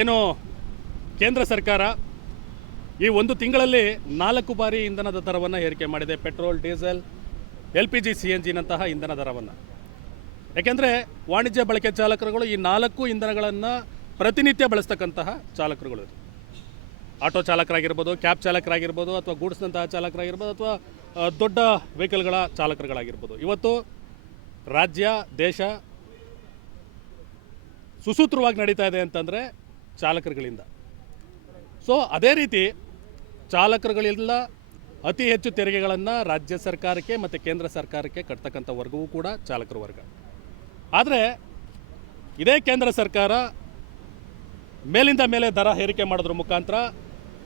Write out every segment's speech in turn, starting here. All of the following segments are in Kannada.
ಏನು ಕೇಂದ್ರ ಸರ್ಕಾರ ಈ ಒಂದು ತಿಂಗಳಲ್ಲಿ 4 ಬಾರಿ ಇಂಧನದ ದರವನ್ನು ಏರಿಕೆ ಮಾಡಿದೆ. ಪೆಟ್ರೋಲ್, ಡೀಸೆಲ್, LPG, CNG-ನಂತಹ ಇಂಧನ ದರವನ್ನು. ಯಾಕೆಂದರೆ ವಾಣಿಜ್ಯ ಬಳಕೆ ಚಾಲಕರುಗಳು ಈ 4 ಇಂಧನಗಳನ್ನು ಪ್ರತಿನಿತ್ಯ ಬಳಸ್ತಕ್ಕಂತಹ ಚಾಲಕರುಗಳು. ಆಟೋ ಚಾಲಕರಾಗಿರ್ಬೋದು, ಕ್ಯಾಬ್ ಚಾಲಕರಾಗಿರ್ಬೋದು, ಅಥವಾ ಗೂಡ್ಸ್ನಂತಹ ಚಾಲಕರಾಗಿರ್ಬೋದು, ಅಥವಾ ದೊಡ್ಡ ವೆಹಿಕಲ್ಗಳ ಚಾಲಕರುಗಳಾಗಿರ್ಬೋದು. ಇವತ್ತು ರಾಜ್ಯ, ದೇಶ ಸುಸೂತ್ರವಾಗಿ ನಡೀತಾ ಇದೆ ಅಂತಂದರೆ ಚಾಲಕರುಗಳಿಂದ. ಸೊ ಅದೇ ರೀತಿ ಚಾಲಕರುಗಳೆಲ್ಲ ಅತಿ ಹೆಚ್ಚು ತೆರಿಗೆಗಳನ್ನು ರಾಜ್ಯ ಸರ್ಕಾರಕ್ಕೆ ಮತ್ತು ಕೇಂದ್ರ ಸರ್ಕಾರಕ್ಕೆ ಕಟ್ತಕ್ಕಂಥ ವರ್ಗವೂ ಕೂಡ ಚಾಲಕರ ವರ್ಗ. ಆದರೆ ಇದೇ ಕೇಂದ್ರ ಸರ್ಕಾರ ಮೇಲಿಂದ ಮೇಲೆ ದರ ಏರಿಕೆ ಮಾಡೋದ್ರ ಮುಖಾಂತರ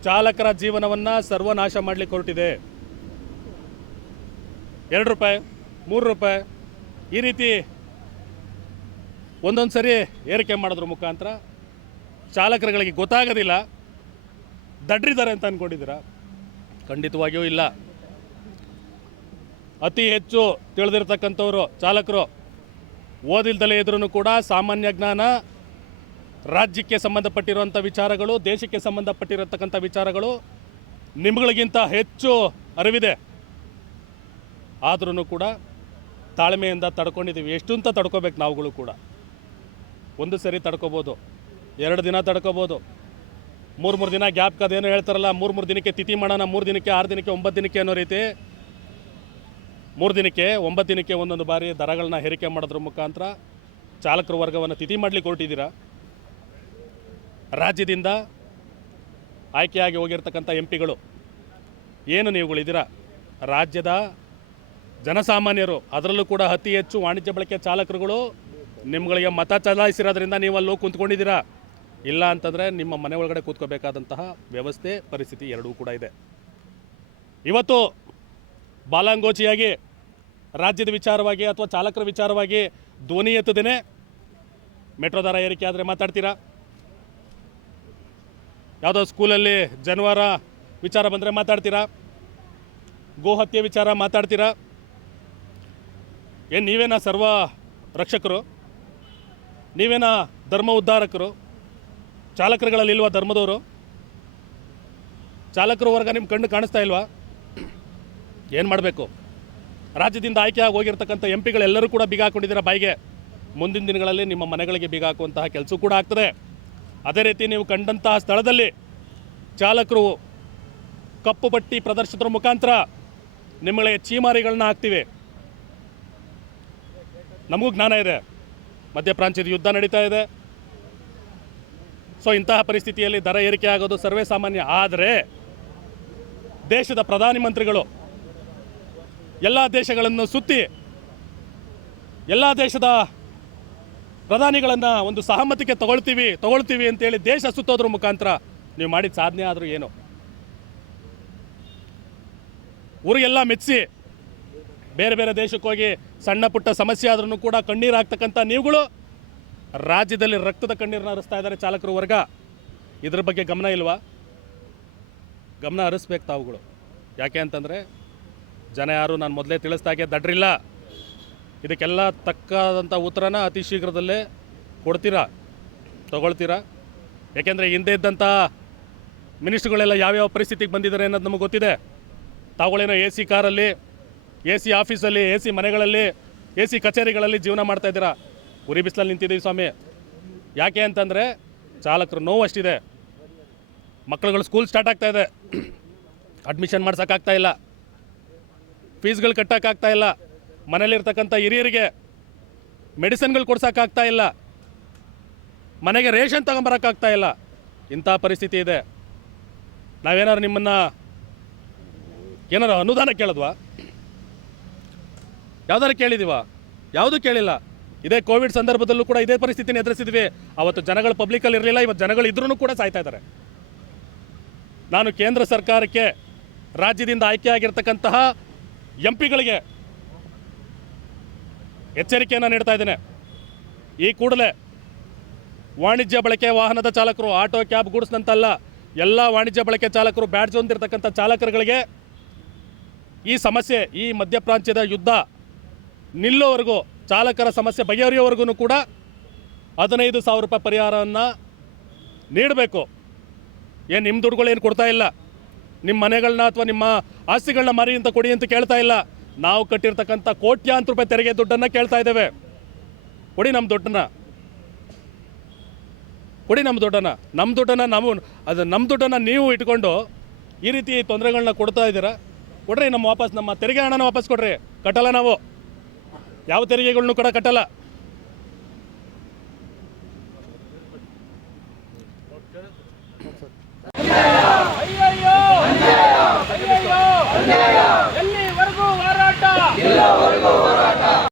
ಚಾಲಕರ ಜೀವನವನ್ನು ಸರ್ವನಾಶ ಮಾಡಲಿಕ್ಕೆ ಹೊರಟಿದೆ. 2 ರೂಪಾಯಿ, 3 ರೂಪಾಯಿ ಈ ರೀತಿ ಒಂದೊಂದು ಸರಿ ಏರಿಕೆ ಮಾಡೋದ್ರ ಮುಖಾಂತರ ಚಾಲಕರುಗಳಿಗೆ ಗೊತ್ತಾಗೋದಿಲ್ಲ. ದಡ್ರಿದ್ದಾರೆ ಅಂತ ಅಂದ್ಕೊಂಡಿದ್ದೀರಾ? ಖಂಡಿತವಾಗಿಯೂ ಇಲ್ಲ. ಅತಿ ಹೆಚ್ಚು ತಿಳಿದಿರ್ತಕ್ಕಂಥವ್ರು ಚಾಲಕರು, ಓದಿಲ್ದಲೇ ಇದ್ರೂ ಕೂಡ ಸಾಮಾನ್ಯ ಜ್ಞಾನ, ರಾಜ್ಯಕ್ಕೆ ಸಂಬಂಧಪಟ್ಟಿರುವಂಥ ವಿಚಾರಗಳು, ದೇಶಕ್ಕೆ ಸಂಬಂಧಪಟ್ಟಿರತಕ್ಕಂಥ ವಿಚಾರಗಳು ನಿಮ್ಗಳಿಗಿಂತ ಹೆಚ್ಚು ಅರಿವಿದೆ. ಆದ್ರೂ ಕೂಡ ತಾಳ್ಮೆಯಿಂದ ತಡ್ಕೊಂಡಿದ್ದೀವಿ. ಎಷ್ಟು ಅಂತ ತಡ್ಕೋಬೇಕು ನಾವುಗಳು ಕೂಡ. ಒಂದು ಸರಿ ತಡ್ಕೋಬೋದು, 2 ದಿನ ತಡ್ಕೋಬೋದು, 3 ದಿನ ಗ್ಯಾಪ್ ಅದೇನೋ ಹೇಳ್ತಾರಲ್ಲ, 3 ದಿನಕ್ಕೆ ತಿಥಿ ಮಾಡೋಣ, 3 ದಿನಕ್ಕೆ, 6 ದಿನಕ್ಕೆ, 9 ದಿನಕ್ಕೆ ಅನ್ನೋ ರೀತಿ 3 ದಿನಕ್ಕೆ, 9 ದಿನಕ್ಕೆ ಒಂದೊಂದು ಬಾರಿ ದರಗಳನ್ನ ಏರಿಕೆ ಮಾಡೋದ್ರ ಮುಖಾಂತರ ಚಾಲಕರ ವರ್ಗವನ್ನು ತಿಥಿ ಮಾಡಲಿಕ್ಕೆ ಹೊರಟಿದ್ದೀರಾ. ರಾಜ್ಯದಿಂದ ಆಯ್ಕೆಯಾಗಿ ಹೋಗಿರ್ತಕ್ಕಂಥ MP ಗಳು ಏನು ನೀವುಗಳಿದ್ದೀರಾ, ರಾಜ್ಯದ ಜನಸಾಮಾನ್ಯರು, ಅದರಲ್ಲೂ ಕೂಡ ಅತಿ ಹೆಚ್ಚು ವಾಣಿಜ್ಯ ಬಳಕೆ ಚಾಲಕರುಗಳು ನಿಮ್ಗಳಿಗೆ ಮತ ಚಲಾಯಿಸಿರೋದ್ರಿಂದ ನೀವು ಅಲ್ಲೂ ಕೂತ್ಕೊಂಡಿದ್ದೀರಾ. ಇಲ್ಲ ಅಂತಂದರೆ ನಿಮ್ಮ ಮನೆ ಒಳಗಡೆ ಕೂತ್ಕೋಬೇಕಾದಂತಹ ವ್ಯವಸ್ಥೆ, ಪರಿಸ್ಥಿತಿ ಎರಡೂ ಕೂಡ ಇದೆ. ಇವತ್ತು ಬಾಲಾಂಗೋಚಿಯಾಗಿ ರಾಜ್ಯದ ವಿಚಾರವಾಗಿ ಅಥವಾ ಚಾಲಕರ ವಿಚಾರವಾಗಿ ಧ್ವನಿ ಎತ್ತದೇನೆ ಮೆಟ್ರೋ ದರ ಏರಿಕೆ ಆದರೆ ಮಾತಾಡ್ತೀರಾ, ಯಾವುದೋ ಸ್ಕೂಲಲ್ಲಿ ಜನವಾರ ವಿಚಾರ ಬಂದರೆ ಮಾತಾಡ್ತೀರಾ, ಗೋಹತ್ಯೆ ವಿಚಾರ ಮಾತಾಡ್ತೀರಾ. ಏನು ನೀವೇನಾ ಸರ್ವ ರಕ್ಷಕರು? ನೀವೇನಾ ಧರ್ಮ ಉದ್ಧಾರಕರು? ಚಾಲಕರುಗಳಲ್ಲಿ ಇಲ್ವಾ ಧರ್ಮದವರು? ಚಾಲಕರ ವರ್ಗ ನಿಮ್ಮ ಕಣ್ಣು ಕಾಣಿಸ್ತಾ ಇಲ್ವಾ? ಏನು ಮಾಡಬೇಕು? ರಾಜ್ಯದಿಂದ ಆಯ್ಕೆಯಾಗಿ ಹೋಗಿರ್ತಕ್ಕಂಥ MP ಗಳೆಲ್ಲರೂ ಕೂಡ ಬೀಗ ಹಾಕ್ಕೊಂಡಿದ್ದೀರಾ ಬಾಯಿಗೆ. ಮುಂದಿನ ದಿನಗಳಲ್ಲಿ ನಿಮ್ಮ ಮನೆಗಳಿಗೆ ಬೀಗ ಹಾಕುವಂತಹ ಕೆಲಸ ಕೂಡ ಆಗ್ತದೆ. ಅದೇ ರೀತಿ ನೀವು ಕಂಡಂತಹ ಸ್ಥಳದಲ್ಲಿ ಚಾಲಕರು ಕಪ್ಪು ಪಟ್ಟಿ ಪ್ರದರ್ಶಿತರ ಮುಖಾಂತರ ನಿಮ್ಮಗಳಿಗೆ ಚೀಮಾರಿಗಳನ್ನ ಹಾಕ್ತೀವಿ. ನಮಗೂ ಜ್ಞಾನ ಇದೆ, ಮಧ್ಯಪ್ರಾಂತ್ಯದ ಯುದ್ಧ ನಡೀತಾ ಇದೆ. ಸೊ ಇಂತಹ ಪರಿಸ್ಥಿತಿಯಲ್ಲಿ ದರ ಏರಿಕೆ ಆಗೋದು ಸರ್ವೇ ಸಾಮಾನ್ಯ. ಆದರೆ ದೇಶದ ಪ್ರಧಾನಮಂತ್ರಿಗಳು ಎಲ್ಲ ದೇಶಗಳನ್ನು ಸುತ್ತಿ ಎಲ್ಲ ದೇಶದ ಪ್ರಧಾನಿಗಳನ್ನು ಒಂದು ಸಹಮತಿಗೆ ತಗೊಳ್ತೀವಿ ಅಂತೇಳಿ ದೇಶ ಸುತ್ತೋದ್ರ ಮುಖಾಂತರ ನೀವು ಮಾಡಿದ ಸಾಧನೆ ಆದರೂ ಏನು? ಊರಿಗೆಲ್ಲ ಮೆಚ್ಚಿಸಿ ಬೇರೆ ಬೇರೆ ದೇಶಕ್ಕೆ ಹೋಗಿ ಸಣ್ಣ ಪುಟ್ಟ ಸಮಸ್ಯೆ ಆದ್ರೂ ಕೂಡ ಕಣ್ಣೀರು ಹಾಕ್ತಕ್ಕಂಥ ನೀವುಗಳು ರಾಜ್ಯದಲ್ಲಿ ರಕ್ತದ ಕಣ್ಣೀರನ್ನ ಹರಿಸ್ತಾ ಇದ್ದಾರೆ ಚಾಲಕರ ವರ್ಗ. ಇದ್ರ ಬಗ್ಗೆ ಗಮನ ಇಲ್ವಾ? ಗಮನ ಹರಿಸ್ಬೇಕು ತಾವುಗಳು. ಯಾಕೆ ಅಂತಂದರೆ ಜನ ಯಾರು ನಾನು ಮೊದಲೇ ತಿಳಿಸ್ದಾಗೆ ದಡ್ರಿಲ್ಲ. ಇದಕ್ಕೆಲ್ಲ ತಕ್ಕಾದಂಥ ಉತ್ತರನ ಅತಿ ಶೀಘ್ರದಲ್ಲೇ ಕೊಡ್ತೀರಾ, ತಗೊಳ್ತೀರಾ. ಯಾಕೆಂದರೆ ಹಿಂದೆ ಇದ್ದಂಥ ಮಿನಿಸ್ಟ್ರುಗಳೆಲ್ಲ ಯಾವ್ಯಾವ ಪರಿಸ್ಥಿತಿಗೆ ಬಂದಿದ್ದಾರೆ ಅನ್ನೋದು ನಮಗೆ ಗೊತ್ತಿದೆ. ತಾವುಗಳೇನೋ AC ಕಾರಲ್ಲಿ, AC ಆಫೀಸಲ್ಲಿ, AC ಮನೆಗಳಲ್ಲಿ, AC ಕಚೇರಿಗಳಲ್ಲಿ ಜೀವನ ಮಾಡ್ತಾಯಿದ್ದೀರಾ. ಉರಿ ಬಿಸಿಲಲ್ಲಿ ನಿಂತಿದ್ದೀವಿ ಸ್ವಾಮಿ. ಯಾಕೆ ಅಂತಂದರೆ ಚಾಲಕರು ನೋವು ಅಷ್ಟಿದೆ. ಮಕ್ಕಳುಗಳು ಸ್ಕೂಲ್ ಸ್ಟಾರ್ಟ್ ಆಗ್ತಾಯಿದೆ, ಅಡ್ಮಿಷನ್ ಮಾಡ್ಸೋಕ್ಕಾಗ್ತಾ ಇಲ್ಲ, ಫೀಸ್ಗಳು ಕಟ್ಟೋಕ್ಕಾಗ್ತಾ ಇಲ್ಲ, ಮನೇಲಿರ್ತಕ್ಕಂಥ ಹಿರಿಯರಿಗೆ ಮೆಡಿಸಿನ್ಗಳು ಕೊಡ್ಸೋಕ್ಕಾಗ್ತಾ ಇಲ್ಲ, ಮನೆಗೆ ರೇಷನ್ ತಗೊಂಬರೋಕ್ಕಾಗ್ತಾ ಇಲ್ಲ. ಇಂಥ ಪರಿಸ್ಥಿತಿ ಇದೆ. ನಾವೇನಾದ್ರು ನಿಮ್ಮನ್ನು ಏನಾರು ಅನುದಾನ ಕೇಳಿದ್ವಾ? ಯಾವ್ದಾರು ಕೇಳಿದೀವಾ? ಯಾವುದೂ ಕೇಳಿಲ್ಲ. ಇದೇ ಕೋವಿಡ್ ಸಂದರ್ಭದಲ್ಲೂ ಕೂಡ ಇದೇ ಪರಿಸ್ಥಿತಿನ ಎದುರಿಸಿದ್ವಿ. ಅವತ್ತು ಜನಗಳು ಪಬ್ಲಿಕಲ್ಲಿ ಇರಲಿಲ್ಲ, ಇವತ್ತು ಜನಗಳು ಇದ್ರೂ ಕೂಡ ಸಾಯ್ತಾ ಇದ್ದಾರೆ. ನಾನು ಕೇಂದ್ರ ಸರ್ಕಾರಕ್ಕೆ, ರಾಜ್ಯದಿಂದ ಆಯ್ಕೆಯಾಗಿರ್ತಕ್ಕಂತಹ MP ಗಳಿಗೆ ಎಚ್ಚರಿಕೆಯನ್ನು ನೀಡ್ತಾ ಇದ್ದೇನೆ. ಈ ಕೂಡಲೇ ವಾಣಿಜ್ಯ ಬಳಕೆ ವಾಹನದ ಚಾಲಕರು, ಆಟೋ, ಕ್ಯಾಬ್, ಗೂಡ್ಸ್ನಂತಲ್ಲ, ಎಲ್ಲ ವಾಣಿಜ್ಯ ಬಳಕೆ ಚಾಲಕರು, ಬ್ಯಾಡ್ಜ್ ಹೊಂದಿರತಕ್ಕಂಥ ಚಾಲಕರುಗಳಿಗೆ ಈ ಸಮಸ್ಯೆ, ಈ ಮಧ್ಯಪ್ರಾಂತ್ಯದ ಯುದ್ಧ ನಿಲ್ಲೋವರೆಗೂ, ಚಾಲಕರ ಸಮಸ್ಯೆ ಬಗೆಹರಿಯೋವರೆಗೂ ಕೂಡ 15,000 ರೂಪಾಯಿ ಪರಿಹಾರವನ್ನು ನೀಡಬೇಕು. ಏನು ನಿಮ್ಮ ದುಡ್ಡುಗಳು ಏನು ಕೊಡ್ತಾ ಇಲ್ಲ, ನಿಮ್ಮ ಮನೆಗಳನ್ನ ಅಥವಾ ನಿಮ್ಮ ಆಸ್ತಿಗಳನ್ನ ಮಾರಿ ಅಂತ ಕೊಡಿ ಅಂತ ಕೇಳ್ತಾ ಇಲ್ಲ. ನಾವು ಕಟ್ಟಿರ್ತಕ್ಕಂಥ ಕೋಟ್ಯಾಂತರ ರೂಪಾಯಿ ತೆರಿಗೆ ದುಡ್ಡನ್ನು ಕೇಳ್ತಾ ಇದ್ದೇವೆ. ಕೊಡಿ ನಮ್ಮ ದುಡ್ಡನ್ನು, ಕೊಡಿ ನಮ್ಮ ದುಡ್ಡನ್ನು. ನಮ್ಮ ದುಡ್ಡನ್ನು ನೀವು ಇಟ್ಕೊಂಡು ಈ ರೀತಿ ತೊಂದರೆಗಳನ್ನ ಕೊಡ್ತಾ ಇದ್ದೀರಾ. ಕೊಡ್ರಿ ನಮ್ಮ ತೆರಿಗೆ ಹಣನ ವಾಪಸ್ ಕೊಡ್ರಿ. ಕಟ್ಟಲ್ಲ, ನಾವು ಯಾವ ತೆರಿಗೆಗಳನ್ನೂ ಕೂಡ ಕಟ್ಟಲ್ಲ. ಅಯ್ಯಯ್ಯೋ ಅಯ್ಯಯ್ಯೋ